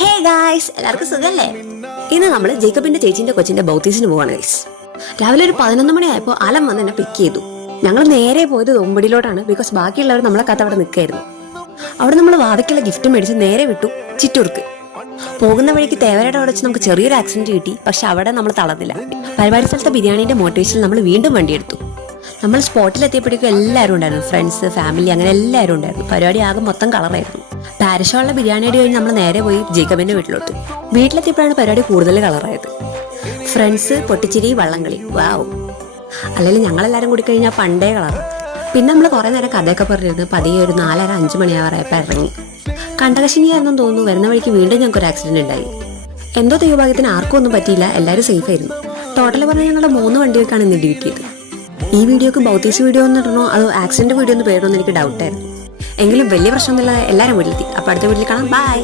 Hey guys, എല്ലാവർക്കും സുഖല്ലേ? ഇന്ന് നമ്മൾ ജേക്കബിന്റെ ചേച്ചിന്റെ കൊച്ചിന്റെ ബൗത്തീസിന് പോവാണ് ഗൈസ്. രാവിലെ ഒരു 11 മണിയായപ്പോൾ അലം വന്ന് എന്നെ പിക്ക് ചെയ്തു. ഞങ്ങൾ നേരെ പോയത് ഒമ്പടിയിലോട്ടാണ്. ബിക്കോസ് ബാക്കിയുള്ളവർ നമ്മളെ കത്ത് അവിടെ നിൽക്കായിരുന്നു. അവിടെ നമ്മൾ വാവയ്ക്കുള്ള ഗിഫ്റ്റ് മേടിച്ച് നേരെ വിട്ടു ചിറ്റൂർക്ക്. പോകുന്ന വഴിക്ക് തേവരയുടെ അവിടെ വെച്ച് നമുക്ക് ചെറിയൊരു ആക്സിഡന്റ് കിട്ടി. പക്ഷെ അവിടെ നമ്മൾ തളർന്നില്ല. പരിപാടി സ്ഥലത്തെ ബിരിയാണിന്റെ മോട്ടിവേഷനിൽ നമ്മൾ വീണ്ടും വണ്ടിയെടുത്തു. നമ്മൾ സ്പോട്ടിലെത്തിയപ്പോഴേക്കും എല്ലാവരും ഉണ്ടായിരുന്നു. ഫ്രണ്ട്സ്, ഫാമിലി, അങ്ങനെ എല്ലാവരും ഉണ്ടായിരുന്നു. പരിപാടി ആകെ മൊത്തം കളറായിരുന്നു. പാരഷോളിലെ ബിരിയാണിയുടെ കഴിഞ്ഞ് നമ്മൾ നേരെ പോയി ജേക്കബിന്റെ വീട്ടിലോട്ട്. വീട്ടിലെത്തിയപ്പോഴാണ് പരിപാടി കൂടുതൽ കളറായത്. ഫ്രണ്ട്സ്, പൊട്ടിച്ചിരി, വള്ളംകളി, വാവ്. അല്ലെങ്കിൽ ഞങ്ങളെല്ലാവരും കൂടി കഴിഞ്ഞാൽ പണ്ടേ കളറാണ്. പിന്നെ നമ്മൾ കുറേ നേരം കഥയൊക്കെ പറഞ്ഞിരുന്നു. പതിയെ ഒരു 4:30-5 മണിയാവാറായപ്പോൾ ഇറങ്ങി. കണ്ടകശിനിയാണെന്ന് തോന്നുന്നു. വരുന്ന വഴിക്ക് വീണ്ടും ഞങ്ങൾക്ക് ഒരു ആക്സിഡന്റ് ഉണ്ടായി. എന്തോ ദൈവഭാഗ്യത്തിന് ആർക്കും ഒന്നും പറ്റിയില്ല. എല്ലാവരും സേഫ് ആയിരുന്നു. ടോട്ടൽ പറഞ്ഞാൽ ഞങ്ങളുടെ 3 വണ്ടിയൊക്കെയാണ് ഇന്ന് ഇടി കിട്ടിയത്. ഈ വീഡിയോക്ക് ബൗത്തീസ് വീഡിയോ എന്ന് ഇടണോ അതോ ആക്സിഡന്റ് വീഡിയോ എന്ന് പേരണോ എന്ന് എനിക്ക് ഡൗട്ടായിരുന്നു. എങ്കിലും വലിയ പ്രശ്നമൊന്നുമില്ലാതെ എല്ലാവരും വീട്ടിലെത്തി. അപ്പോൾ അടുത്ത വീട്ടിൽ കാണാം. ബൈ.